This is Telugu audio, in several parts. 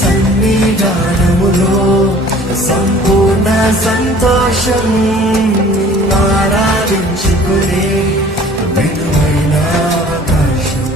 సన్నిధానములో సంపూర్ణ సంతోషం ఆరాధించుకునే మెనువైన అవకాశం.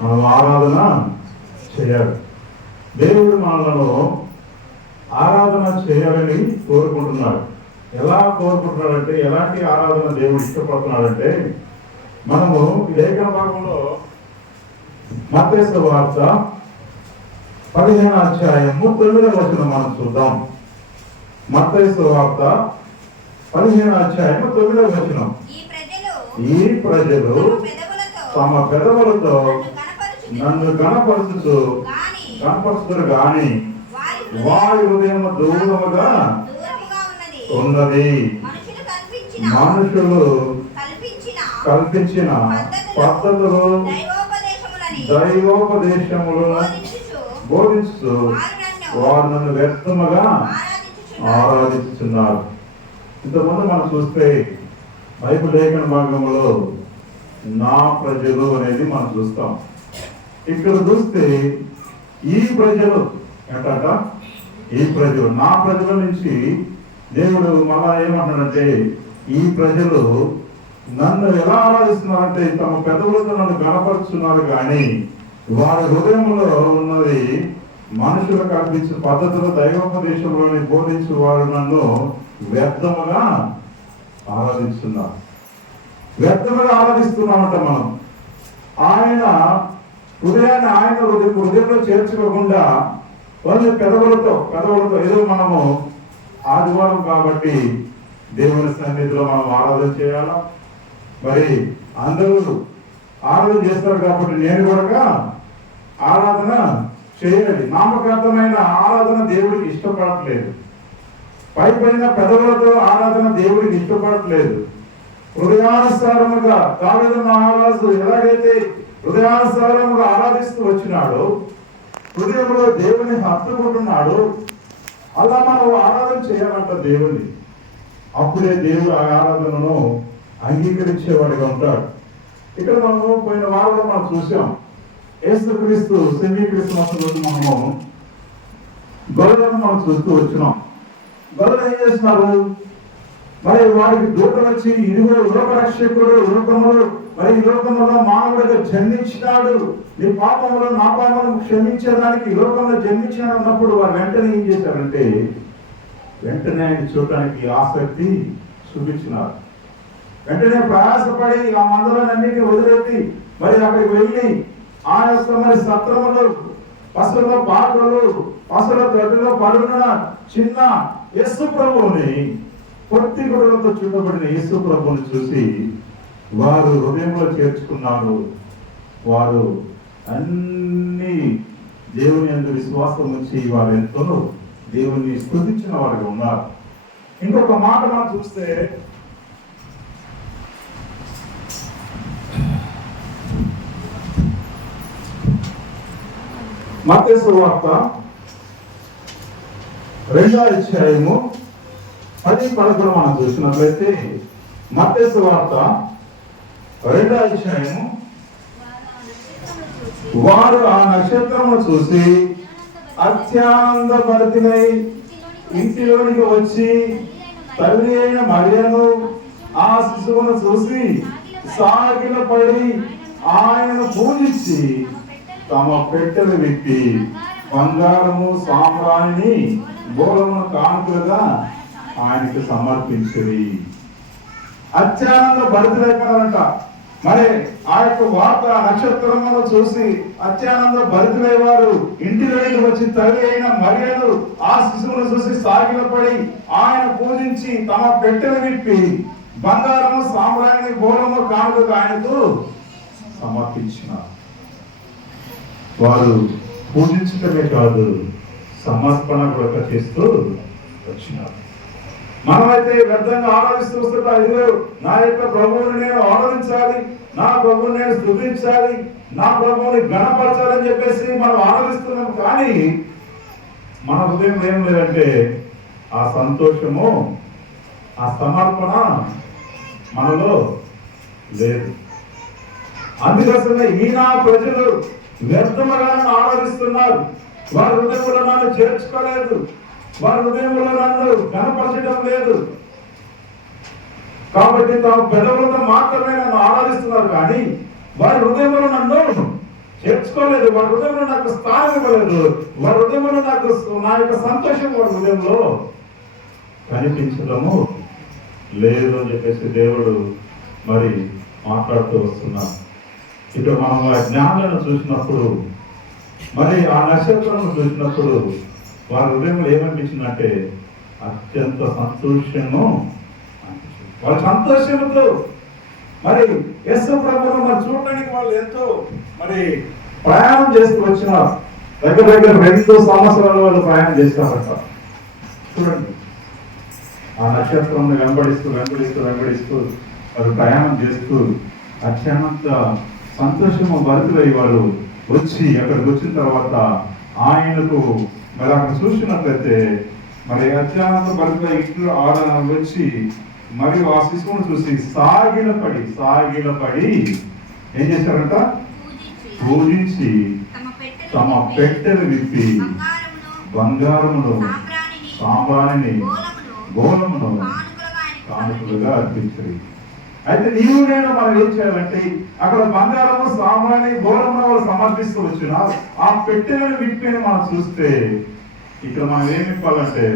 మనం ఆరాధన చేయాలి. దేవుడు మనలను ఆరాధన చేయాలని కోరుకుంటున్నాడు. ఎలా కోరుకుంటున్నాడంటే, ఎలాంటి ఆరాధన దేవుడు ఇష్టపడుతున్నాడంటే, మనము లేఖన భాగంలో మత్తయి సువార్త 15వ అధ్యాయము 9వ వచనం మనం చూద్దాం. మత్తయి సువార్త 15వ అధ్యాయము 9వ వచనం. ఈ ప్రజలు తమ పెదవులతో నన్ను కనపరుచుదురు గాని వారి హృదయం దూరముగా ఉన్నది. మనుషులు కల్పించిన పద్ధతులు దైవోపదేశములను బోధిస్తూ వారు నన్ను వ్యర్థముగా ఆరాధిస్తున్నారు. ఇంతకుముందు మనం చూస్తే బైబిల్ లేఖన భాగంలో నా ప్రజలు అనేది మనం చూస్తాం. ఇక్కడ చూస్తే ఈ ప్రజలు ఏంటంట, ఈ ప్రజలు నా ప్రజల నుంచి దేవుడు మళ్ళా ఏమంటాడంటే, ఈ ప్రజలు నన్ను ఎలా ఆరాధిస్తున్నారంటే తమ పెదవులతో నన్ను గణపరుచున్నారు, కానీ వారి హృదయంలో ఉన్నది మనుషులకు అర్పించే పద్ధతులు దైవోపదేశంలోని బోధించు వారు నన్ను వ్యర్థముగా ఆరాధిస్తున్నారు. వ్యర్థముగా ఆరాధిస్తున్నామంట మనం. ఆయన హృదయాన్ని ఆయన హృదయంలో చేర్చుకోకుండా వాళ్ళ పెదవులతో ఏదో మనము ఆదివారం కాబట్టి దేవుని సన్నిధిలో మనం ఆరాధన చేయాలా, మరి అందరూ ఆరాధన చేస్తారు కాబట్టి నేను కూడా ఆరాధన చేయాలి. నామకార్థమైన ఆరాధన దేవుడికి ఇష్టపడట్లేదు. పైన పెదవులతో ఆరాధన దేవుడికి ఇష్టపడట్లేదు. హృదయానుసారముగా దావీదు మహారాజు ఎలాగైతే హృదయానుసారముగా ఆరాధిస్తూ వచ్చినాడో, హృదయంలో దేవుని హత్తుకుంటున్నాడు, అలా మనం ఆరాధన చేయాలంట దేవుని. అప్పుడే దేవుడు ఆ ఆరాధనను అంగీకరించేవాడిగా ఉంటాడు. ఇక్కడ మనము పోయిన వారంలో మనం చూసాం, యేసుక్రీస్తు సెమీ క్రిస్మస్ రోజు మనము గొర్రెలను మనం చూస్తూ వచ్చినాం. గొర్రెలు ఏం చేస్తున్నారు, మరి వారికి దూతలు వచ్చి ఇదిగో లోకరక్షకుడు లోకములు, మరి ఈ లోకంలో మానవుడిగా జన్మించినాడు, నీ పాపములు నా పాపములను క్షమించడానికి ఈ లోకంలో జన్మించినాడు అన్నప్పుడు వారు వెంటనే ఏం చేశారంటే, వెంటనే ఆయన చూడటానికి ఆసక్తి చూపించినారు. వెంటనే ప్రయాసపడి ఆ మందలన్నింటినీ వదిలేసి మరి అక్కడికి వెళ్ళి ఆ యొక్క మరి సత్రములు, పశువుల పాత్రలు, పశువుల తొట్టిలో పడున్న చిన్న యేసు ప్రభువుని, పొత్తి గుడులతో చుట్టబడిన యేసు ప్రభువుని చూసి వారు హృదయంలో చేర్చుకున్నారు. వారు అన్ని దేవుని యందు విశ్వాసం ఉంచి వారు ఎంతో దేవుని స్తుతించిన వారిగా ఉన్నారు. ఇంకొక మాట మనం చూస్తే మత్తయి సువార్త 2వ అధ్యాయము 10-11 మనం చూసినట్లయితే, మత్తయి సువార్త 2వ అధ్యాయము, వారు ఆ నక్షత్రమును చూసి అత్యానందభరితులై ఇంటిలోనికి వచ్చి తల్లి అయిన మరియను ఆ శిశువును చూసి సాగిలపడి ఆయనను పూజించి తమ పెట్టెలు విప్పి బంగారము సామ్రాణిని బోళమును కానుకలుగా ఆయనకు సమర్పించింది. అత్యానంద భరితులైపోయారంట. మరి ఆ యొక్క వార్త నక్షత్రమును చూసి అత్యానంద భరితులై వారు ఇంటిలోకి వచ్చి తల్లి అయిన మరియను ఆ శిశువును చూసి సాగిలపడి ఆయన పూజించి తమ పెట్టెలు విప్పి బంగారము సామ్రాణిని బోళము కానుకలుగా ఆయనకు సమర్పించినారు. వారు పూజించటమే కాదు, సమర్పణ కూడా చేస్తూ వచ్చినారు. మనమైతే వ్యర్థంగా ఆరాధిస్తూ వస్తుంటా, ఇదిగో నా యొక్క ప్రభువుని నేను ఆరాధించాలి, నా ప్రభువుని నేను స్తుతించాలి, నా ప్రభువుని గణపరచాలని చెప్పేసి మనం ఆరాధిస్తున్నాం. కానీ మన హృదయం ఏం లేదంటే ఆ సంతోషము, ఆ సమర్పణ మనలో లేదు. అందుకోసమే ఈయన ప్రజలు వ్యర్థముగా ఆరాధిస్తున్నారు. వారి హృదయంలో నన్ను చేర్చుకోలేదు, వారి హృదయంలో నన్ను కనపరచడం లేదు. కాబట్టి తాము పెదవులతో మాత్రమే నన్ను ఆరాధిస్తున్నారు, కానీ వారి హృదయంలో నన్ను చేర్చుకోలేదు. వారి హృదయంలో నాకు స్థానం ఇవ్వలేదు. వారి హృదయంలో నాకు నా యొక్క సంతోషం వారి హృదయంలో కనిపించడము లేదు అని చెప్పేసి దేవుడు మరి మాట్లాడుతూ వస్తున్నారు. ఇటు మనం ఆ జ్ఞానాలను చూసినప్పుడు, మరి ఆ నక్షత్రాలను చూసినప్పుడు వారి హృదయంలో ఏమనిపించిందంటే అత్యంత సంతోషము. వాళ్ళ సంతోషంతో మరి యేసు ప్రభువును మరి చూడడానికి వాళ్ళు ఎంతో మరి ప్రయాణం చేస్తూ వచ్చినారు. దగ్గర 2 సంవత్సరాలు వాళ్ళు ప్రయాణం చేసినారట. చూడండి, ఆ నక్షత్రం వెంబడిస్తూ వారు ప్రయాణం చేస్తూ అత్యంత సంతోషము భరితులై వారు వచ్చి అక్కడికి వచ్చిన తర్వాత ఆయనకు మరి అక్కడ చూసినట్లయితే మరి అత్యంత భరిత ఇట్లు వచ్చి మరియు ఆ శిశువును చూసి సాగిలపడి ఏం చేశారంట? పూజించి తమ పెట్టెలు విప్పి బంగారమును సాంబ్రాణిని గోళమును కానుకలుగా అర్పించారు. అయితే నీవు నేను మనం ఏం చేయాలంటే అక్కడ బంగారము సాంబ్రాణి గోళమును వాళ్ళు సమర్పిస్తూ వచ్చిన ఆ పెట్టెలను విప్పి మనం చూస్తే ఇక్కడ మనం ఏమి ఇవ్వాలంటే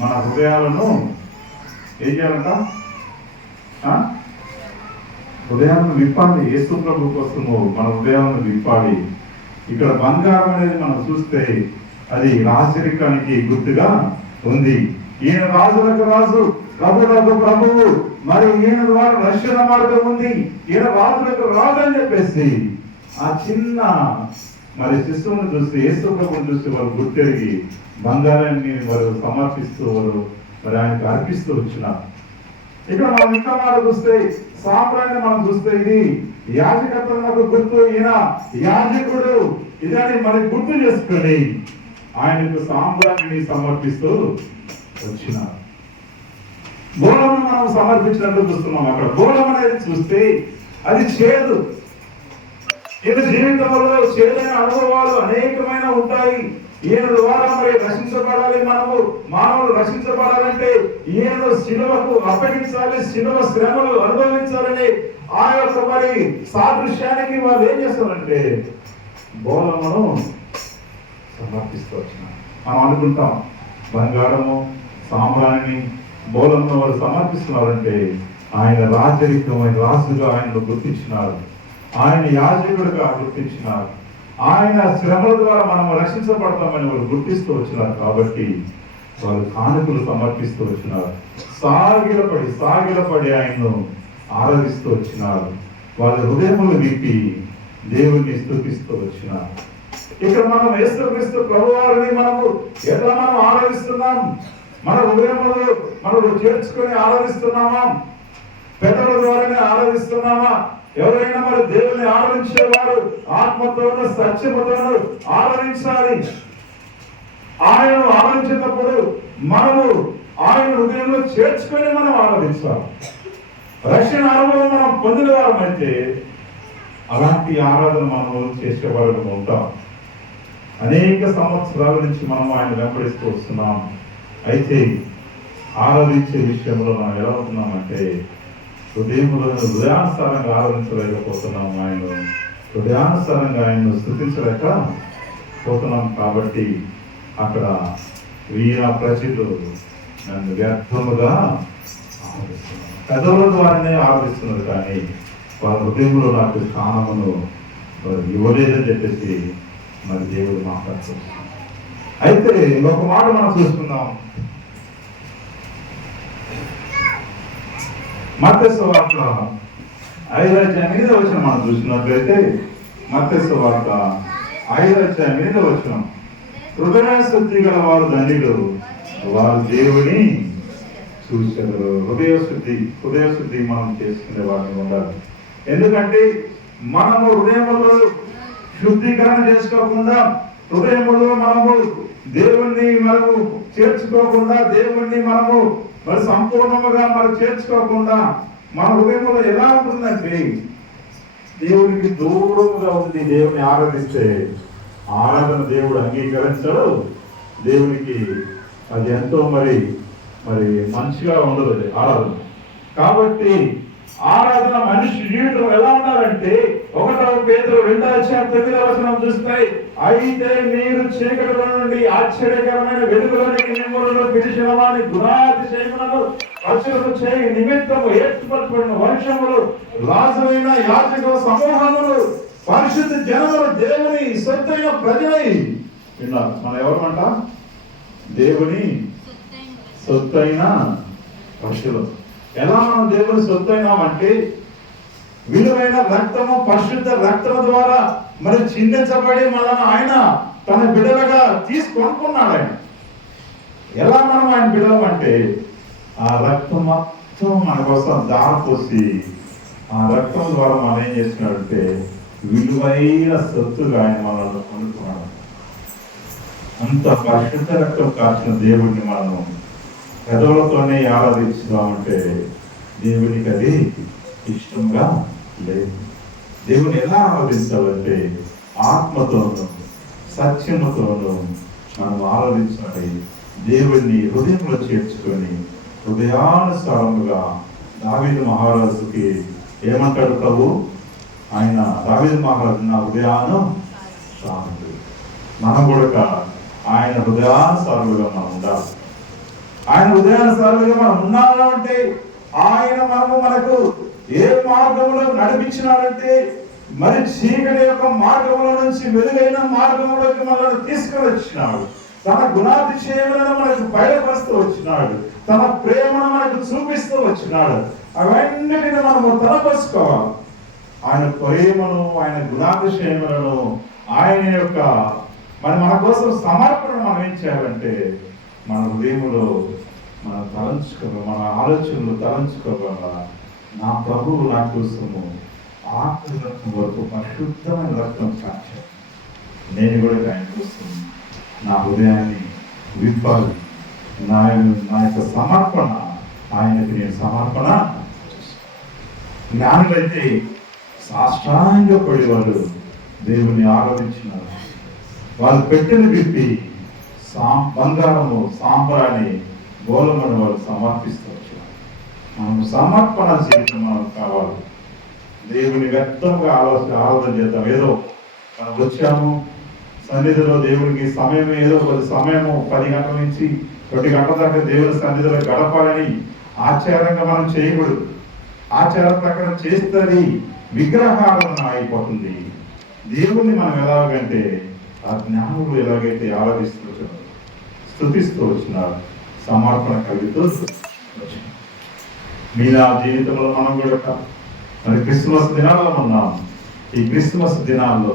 మన హృదయాలను ఏం చేయాలంట? హృదయాలను విప్పాలి. యేసు ప్రభు కోసము మన హృదయాలను విప్పాలి. ఇక్కడ బంగారం అనేది మనం చూస్తే అది రాజరికానికి గుర్తుగా ఉంది. ఈయన రాజులకు రాజు, ప్రభులకు ప్రభువు, మరి ఈయన ద్వారా రక్షణ మార్గం ఉంది, ఈయన రాజులకు రాజు అని చెప్పేసి ఆ చిన్న మరి శిశువును చూసి యేసు ప్రభువును చూసి వాళ్ళు గుర్తెరిగి బంగారాన్ని వారు సమర్పిస్తూ వారు మరి ఆయనకు అర్పిస్తూ వచ్చినారు. ఇక్కడ మనం ఇంకా మాట చూస్తే సాంబ్రాన్ని మనం చూస్తే ఇది యాజకత్వమునకు గుర్తు, ఈయన యాజకుడు ఇదని మరి గుర్తు చేసుకొని ఆయనకు సాంబ్రాన్ని సమర్పిస్తూ వచ్చినారు. గోళమును మనం సమర్పించినట్టు చూస్తున్నాం. అక్కడ గోళం అనేది చూస్తే అది చేదు. ఈయన జీవితంలో చేదైన అనుభవాలు అనేకమైన ఉంటాయి. ఈయన ద్వారా మరి రక్షించబడాలి. మానవులు రక్షించబడాలంటే ఈయనను శిలువకు అప్పగించాలి, శిలువ శ్రమలు అనుభవించాలని ఆ యొక్క మరి సాదృశ్యానికి వాళ్ళు ఏం చేస్తారంటే బోధమును సమర్పిస్తూ వచ్చినారు. మనం అనుకుంటాం బంగారము సాంబ్రాణిని బోధమును వాళ్ళు సమర్పిస్తున్నారంటే ఆయన రాజరికమైన రాజుగా ఆయనను గుర్తించినారు, ఆయన యాజకుడుగా గుర్తించినారు, ఆయన శ్రమల ద్వారా మనం రక్షించబడతామని వాళ్ళు గుర్తిస్తూ వచ్చినారు. కాబట్టి వాళ్ళు కానుకలు సమర్పిస్తూ వచ్చినారు. సాగిలపడి ఆయన్ను ఆరాధిస్తూ వచ్చినారు. వాళ్ళ హృదయములు విప్పి దేవుణ్ణి స్తుతిస్తూ వచ్చినారు. ఇక్కడ మనం యేసుక్రీస్తు ప్రభువారిని మనము ఎట్లా మనం ఆరాధిస్తున్నాం? మన హృదయములు మనకు చేర్చుకొని ఆరాధిస్తున్నామా? పెదవుల ద్వారానే ఆరాధిస్తున్నామా? ఎవరైనా మరి దేవుని ఆరాధించేవారు ఆత్మతోనూ సత్యముతోనూ ఆరాధించాలి. ఆయన ఆరాధించేటప్పుడు మనము ఆయన హృదయంలో చేర్చుకొని మనం ఆరాధించాలి. రక్షణ అనుభవం మనం పొందిన వారమైతే అలాంటి ఆరాధన మనం చేసేవారు ఉంటాం. అనేక సంవత్సరాల నుంచి మనం ఆయన వెంబడిస్తూ వస్తున్నాం. అయితే ఆరాధించే విషయంలో మనం ఎలా ఉంటున్నామంటే హృదయానుసారంగా ఆరాధించలేకపోతున్నాం. హృదయానుసారంగా ఆయన్ను స్థుతించలేక పోతున్నాం. కాబట్టి అక్కడ వీర ప్రజలు నన్ను వ్యర్థముగా ఆరాధిస్తున్నారు. పెదవుల ద్వారానే ఆరాధిస్తున్నారు, కానీ వాళ్ళ హృదయంలో నాకు స్థానమును ఇవ్వలేదని చెప్పేసి మరి దేవుడు మాట్లాడుతున్నారు. అయితే ఇంకొక మాట మనం చూసుకుందాం. మత్తయి సువార్త 5వ అధ్యాయం 8వ వచనం మనం చూసినట్లయితే మత్తయి సువార్త 5వ అధ్యాయం 8వ వచనం, హృదయ శుద్ధి గల వారు ధన్యులు, వారు దేవుని చూశారు. హృదయ శుద్ధి మనం చేసుకునే వారిని ఉండాలి. ఎందుకంటే మనము హృదయములో శుద్ధీకరణ చేసుకోకుండా, హృదయములో మనము దేవుణ్ణి మనము చేర్చుకోకుండా, దేవుణ్ణి మనము మరి సంపూర్ణముగా మరి చేర్చుకోకుండా మన హృదయంలో ఎలా ఉంటుందంటే దేవునికి దూరముగా ఉంది. దేవుని ఆరాధిస్తే ఆరాధన దేవుడు అంగీకరించడు. దేవునికి అది ఎంతో మరి మంచిగా ఉండదు ఆరాధన. కాబట్టి ఆరాధన మనిషి జీవితం ఎలా ఉండాలంటే 1 పేతురు 2వ అధ్యాయం 9వ వచనం చూస్తే, అయితే మీరు చీకటిలో నుండి ఆశ్చర్యకరమైన వెలుగులోనికి మిమ్మల్ని పిలిచిన వారి గుణాతిశయములను రక్షణకు చేయి నిమిత్తము ఏర్పరచబడిన వంశములు, రాజులైన యాజకుల సమూహములు, పరిశుద్ధ జనములు, దేవుని సొత్తైన ప్రజలై విన్నారు. మనం ఎవరమంట? దేవుని సొత్తైన పశువులు. ఎలా మనం దేవుని సొత్తైనామంటే విలువైన రక్తము, పరిశుద్ధ రక్తము ద్వారా మరి చిందించబడి మనల్ని ఆయన తన బిడ్డలుగా తీసుకొనుకున్నాడు. ఆయన ఎలా మనం ఆయన బిడ్డలమంటే ఆ రక్తం మొత్తం మన కోసం దారిపోసి ఆ రక్తం ద్వారా మనం ఏం చేస్తున్నాడంటే విలువైన సొత్తుగా ఆయన మనల్ని కొనుక్కున్నాడు. అంత పరిశుద్ధ రక్తం కాచిన దేవుడిని మనం పెదవులతోనే ఆరాధించుదామంటే దేవునికి అది ఇష్టంగా లేదు. దేవుని ఎలా ఆరాధించాలంటే ఆత్మతోనూ సత్యముతోనూ మనం ఆరాధించాలి. దేవుడిని హృదయంలో చేర్చుకొని హృదయానుసారముగా దావీదు మహారాజుకి ఏమంటాడు ప్రభు? ఆయన దావీదు మహారాజు నా హృదయాను సారుడు. మనం కూడా ఆయన హృదయానుసారులుగా మనం ఉండాలి. ఆయన హృదయానుసారులుగా మనం ఉన్నామంటే ఆయన మనకు ఏ మార్గంలో నడిపించినాడంటే మరి చీకటి యొక్క మార్గంలో నుంచి వెలుగైన మార్గంలోకి మనల్ని తీసుకుని వచ్చినాడు. తన గుణాతిశయములను మనకు బయలుపరుస్తూ వచ్చినాడు. తన ప్రేమను మనకు చూపిస్తూ వచ్చినాడు. అవన్నిటిని మనము తలపరుచుకోవాలి. ఆయన ప్రేమను, ఆయన గుణాతిశయములను, ఆయన యొక్క మన కోసం సమర్పణ మనం ఏం చేయాలంటే మన హృదయంలో మనం తలంచుకోవాలి, మన ఆలోచనలు తలంచుకోవాలా. నా ప్రభువు నా కోసము ఆఖరి రక్తం వరకు పరిశుద్ధమైన రక్తం సాక్ష్యం. నేను కూడా ఆయన కోసం నా హృదయాన్ని విప్పాలి. నా యొక్క సమర్పణ ఆయనకి నేను సమర్పణ. జ్ఞానులైతే సాష్టాంగ పడేవాళ్ళు దేవుని ఆరాధించినారు. వాళ్ళు పెట్టిన విప్పి బంగారము సాంబ్రాన్ని గోలమని వాళ్ళు సమర్పిస్తూ వచ్చారు. మనం సమర్పణ జీవితం మనకు కావాలి. దేవుని వ్యక్తంగా ఆలోచన చేద్దాం. ఏదో మనం వచ్చాము సన్నిధిలో దేవుడికి సమయం ఏదో కొద్ది సమయము 10 గంటల నుంచి 1 గంటల దాకా దేవుని సన్నిధిలో గడపాలని ఆచారంగా మనం చేయకూడదు. ఆచారం ప్రకారం చేస్తుంది విగ్రహాలను అయిపోతుంది. దేవుణ్ణి మనం ఎలాగంటే ఆ జ్ఞానులు ఎలాగైతే ఆరాధిస్తూ వచ్చినారు, స్తుతిస్తూ వచ్చినారు, సమర్పణ కలుగుతూ వచ్చినారు. మీలా జీవితంలో మనం కూడా మరి క్రిస్మస్ దినాల్లో ఉన్నాం. ఈ క్రిస్మస్ దినాల్లో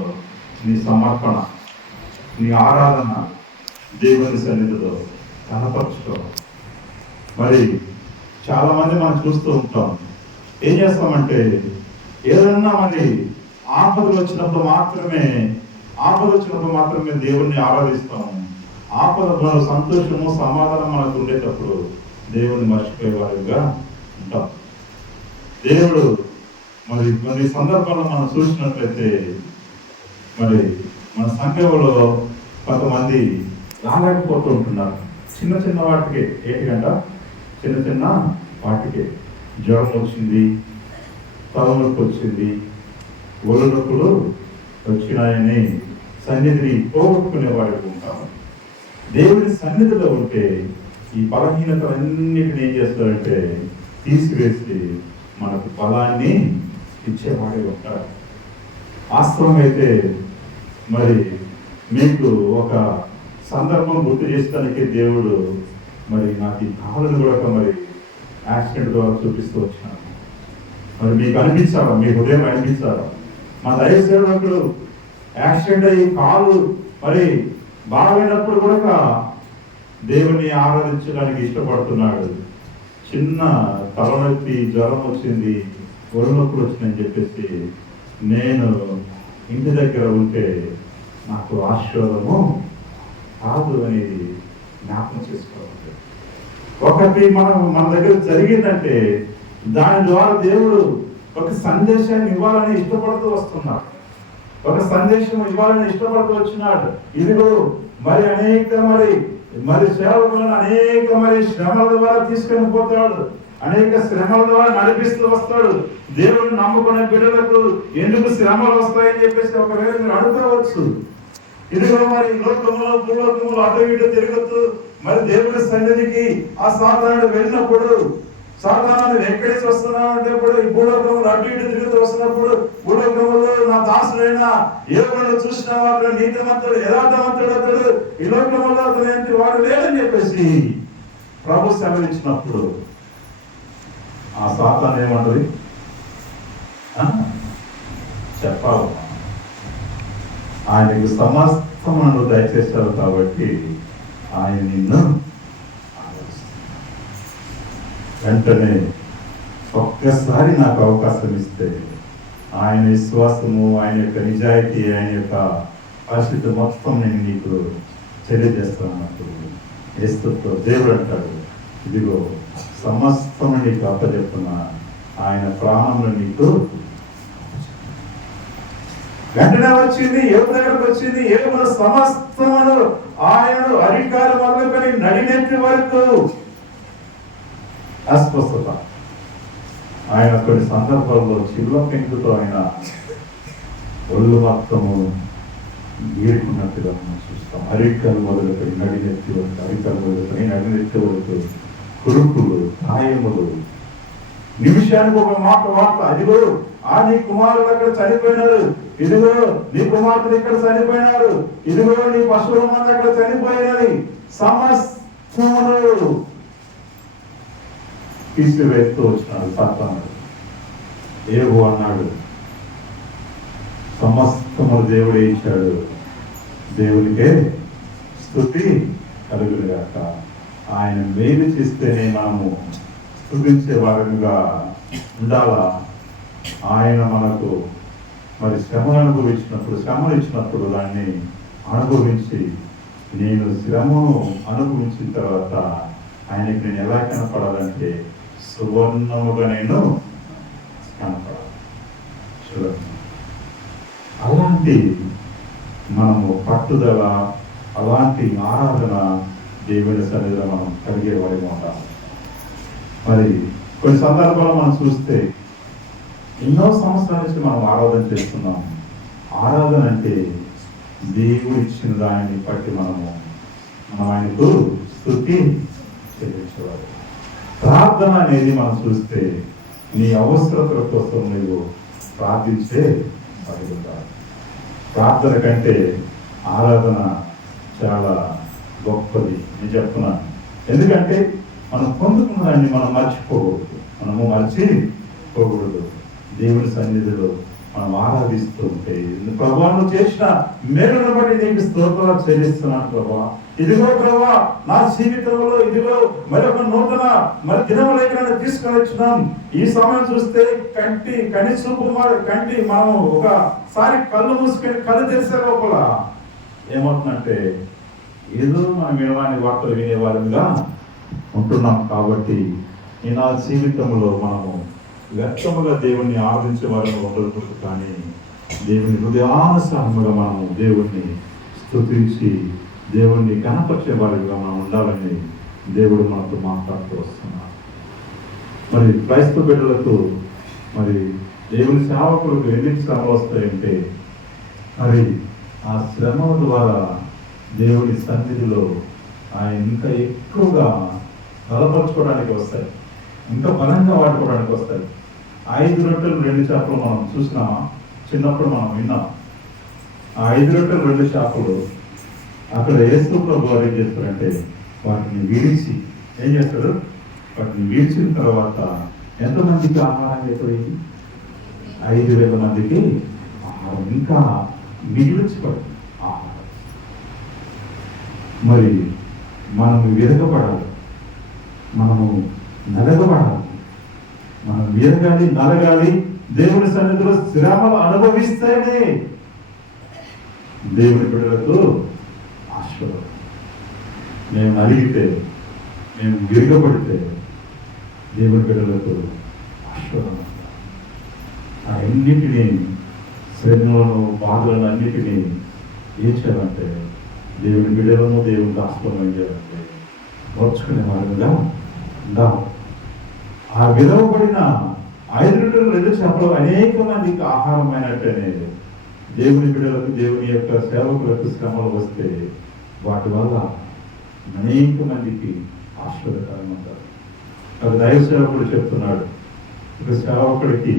నీ సమర్పణ, నీ ఆరాధన దేవుని సన్నిధిలో కనపరుచుకో. మరి చాలా మంది మనం చూస్తూ ఉంటాం. ఏం చేస్తామంటే ఏదన్నా మరి ఆపదలు వచ్చినప్పుడు మాత్రమే దేవుణ్ణి ఆరాధిస్తాము. ఆపద సంతోషము సమాధానం మనకు ఉండేటప్పుడు దేవుణ్ణి మర్చిపోయే వారిగా ఉంటాం. దేవుడు మరి కొన్ని సందర్భాల్లో మనం చూసినట్లయితే మరి మన సంఘంలో కొంతమంది రాలేకపోతూ ఉంటున్నారు. చిన్న వాటికి ఏంటికంట, చిన్న వాటికి జ్వరం వచ్చింది, తలనొప్పి వచ్చింది, ఒళ్ళు నొప్పులు వచ్చినాయని సన్నిధిని పోగొట్టుకునేవాడికి ఉంటాము. దేవుని సన్నిధిలో ఉంటే ఈ బలహీనతలన్నిటిని ఏం చేస్తారంటే తీసివేసి మనకు బలాన్ని ఇచ్చేవాడే ఉంటారు. వాస్తవమైతే మరి మీకు ఒక సందర్భం గుర్తు చేసడానికి దేవుడు మరి నాకు ఈ కాళ్ళను కూడా మరి యాక్సిడెంట్ ద్వారా చూపిస్తూ వచ్చినాను. మరి మీకు అనిపించాలా, మీ హృదయం అనిపించాలా? మా దైవ సేవకుడు యాక్సిడెంట్ అయ్యి కాలు మరి బాగైనప్పుడు కూడా దేవుని ఆరాధించడానికి ఇష్టపడుతున్నాడు. చిన్న తలనొప్పి, జ్వరం వచ్చింది, ఒళ్ళు నొప్పులు వచ్చిందని చెప్పేసి నేను ఇంటి దగ్గర ఉంటే నాకు ఆశీర్వాదము కాదు అనేది జ్ఞాపకం చేసుకోవాలి. ఒకటి మన దగ్గర జరిగిందంటే దాని ద్వారా దేవుడు ఒక సందేశాన్ని ఇవ్వాలని ఇష్టపడుతూ వస్తున్నాడు. ఒక సందేశం ఇవ్వాలని ఇష్టపడుతూ వచ్చినాడు. ఇదిగో మరి అనేక మరి సేవకులను అనేక శ్రమల ద్వారా తీసుకొని పోతాడు. అనేక శ్రమల ద్వారా నడిపిస్తూ వస్తాడు. దేవుడిని నమ్ముకునే బిడ్డలకు ఎందుకు శ్రమలు వస్తాయని చెప్పేసి ఒకవేళ మీరు అడుగుకోవచ్చు. ఇదిగో మరి లోకములో భూలోకములో అటు ఇటు తిరుగుతూ మరి దేవుడి సన్నిధికి ఆ సాతానుడు వెళ్ళినప్పుడు, సాతాను ఎక్కడికి వస్తున్నావు అంటే ఇప్పుడు ఈ భూలోకములు అటు ఇటు తిరుగుతూ వస్తున్నప్పుడు భూలోకములో నా దాసుడైన ఏవను చూసిన వాడు నీతిమంతుడు, యథార్థవంతుడు అతడు, ఈ లోకములో అతను వాడు లేదని చెప్పేసి ప్రభు సెలవిచ్చినప్పుడు ఆ సాతాను ఏమంటది? చెప్పాలి, ఆయనకు సమస్తమును దయచేశారు కాబట్టి ఆయన నిన్ను వెంటనే ఒక్కసారి నాకు అవకాశం ఇస్తే ఆయన విశ్వాసము, ఆయన యొక్క నిజాయితీ, ఆయన యొక్క పరిస్థితి మొత్తం నేను నీకు తెలియజేస్తున్నప్పుడు యేసుతో దేవుడు అంటాడు, ఇదిగో సమస్తము నీకు అప్పచెప్పున ఆయన ప్రాణంలో నీకు. వెంటనే వచ్చింది, ఏపు దగ్గరకు వచ్చింది. ఏపున సమస్తమును ఆయనను అధికారం మొదలుకొని నడినెత్తి వరకు అస్వస్థత. ఆయన కొన్ని సందర్భాల్లో చిల్ల పెంకుతో ఆయన ఒళ్ళు మొత్తము గీరుకున్నట్టుగా మనం చూస్తాం. అరికలు మొదలుకొని నడినెత్తి వరకు, అరికలు మొదలుకొని నడినెత్తి వరకు కురుకులు, గాయములు. నిమిషానికి ఒక మాట వార్త, అదిగో నీ కుమారుడు అక్కడ చనిపోయినారు, ఇదిగో నీ కుమార్తెలు ఇక్కడ చనిపోయినారు, ఇదిగో నీ పశువుల మంది అక్కడ చనిపోయినది. సమస్తమును తీసివేస్తూ వచ్చినాడు సాతానుడు. ఏవో అన్నాడు, సమస్తము దేవుడే ఇచ్చాడు, దేవునికే స్తుతి కలుగునుగాక. ఆయన మేలు చేస్తేనే మనము స్తుతించే వారిగా ఉండాలా. ఆయన మనకు మరి శ్రమను అనుభవించినప్పుడు, శ్రమను ఇచ్చినప్పుడు దాన్ని అనుభవించి, నేను శ్రమను అనుభవించిన తర్వాత ఆయనకి నేను ఎలా కనపడాలంటే సువర్ణముగా నేను కనపడాలి. చూడండి, అలాంటి మనము పట్టుదల, అలాంటి ఆరాధన దేవుని సన్నిధిలో మనం కలిగే వాడిగా ఉండాలి. మరి కొన్ని సందర్భాల్లో మనం చూస్తే ఎన్నో సంవత్సరాల నుంచి మనం ఆరాధన చేస్తున్నాం. ఆరాధన అంటే దేవుడు ఇచ్చిన దానిని బట్టి మనం ఆయనకు స్తుతి చెల్లించేవారు. ప్రార్థన అనేది మనం చూస్తే నీ అవసరతల కోసం నువ్వు ప్రార్థించే పడుతుంటారు. ప్రార్థన కంటే ఆరాధన చాలా గొప్పది నేను చెప్తున్నాను. ఎందుకంటే మనం పొందుకున్న దాన్ని మనం మర్చిపోకూడదు, మనము మర్చిపోకూడదు. దేవుని సన్నిధిలో మనం ఆరాధిస్తూ ఉంటే, ప్రభా నువ్వు చేసిన మేలును బట్టి నీకు స్తోత్రాలు చెల్లిస్తున్నాను ప్రభా. ఇదిగో ప్రభా నా జీవితంలో ఇదిగో మరొక నూతన మరి దినములైనా తీసుకొని వచ్చినాం. ఈ సమయం చూస్తే కని చూపు కంటి మనం ఒకసారి కళ్ళు మూసుకొని కళ్ళు తెరిసే లోపల ఏమవుతుందంటే ఏదో మనం వినవాని వార్తలు వినేవాళ్ళంగా ఉంటున్నాం. కాబట్టి ఈ నా జీవితంలో మనము వ్యక్తముగా దేవుణ్ణి ఆరాధించే వారిని ఉండదు, కానీ దేవుని హృదయానుసారముగా మనము దేవుణ్ణి స్తుతించి దేవుణ్ణి కనపరిచే వారిగా మనం ఉండాలని దేవుడు మనతో మాట్లాడుతూ వస్తున్నాడు. మరి క్రైస్తవ బిడ్డలకు మరి దేవుని సేవకులకు ఎందుకు శ్రమలు వస్తాయంటే, మరి ఆ శ్రమ ద్వారా దేవుని సన్నిధిలో ఆయన ఇంకా ఎక్కువగా బలపరచుకోవడానికి వస్తాయి, ఇంకా బలంగా వాడుకోవడానికి వస్తాయి. 5 రొట్టెలు 2 చేపలు మనం చూసినామా, చిన్నప్పుడు మనం విన్నాం. ఆ 5 రొట్టెలు 2 చేపలు అక్కడ యేసు ప్రభు వారు ఏం చేస్తారంటే వాటిని విడిచి ఏం చేస్తారు, వాటిని విడిచిన తర్వాత ఎంతమందికి ఆహారం అయిపోయింది? 5,000 మందికి ఆహారం ఇంకా మిగిలించబడింది ఆహారం. మరి మనము విరగబడాలి, మనము నలగబడాలి, మనం విరగాలి, నలగాలి. దేవుని సన్నిధిలో శ్రమలు అనుభవిస్తేనే దేవుని బిడ్డలకు ఆశీర్వాదం. మేము నలిగితే, మేము విరగబడితే దేవుని బిడ్డలకు ఆశీర్వాదం. అన్నిటినీ శ్రమలను, బాధలను అన్నిటినీ ఏం చేయాలంటే దేవుని బిడ్డలను దేవునికి ఆశీర్వాదం ఏం చేయాలంటే ఓర్చుకునే వారుగా ఉండాలి. ఆ విలువబడిన 5 రొట్టెలు 2 చేపలు అనేక మందికి ఆహారమైనట్టనే దేవుని బిడ్డలకు, దేవుని యొక్క సేవకులకు శ్రమలు వస్తే వాటి వల్ల అనేక మందికి ఆశీర్వాదకరంగా ఉంటారు. ఒక దైవ సేవకుడు చెప్తున్నాడు, ఒక సేవకుడికి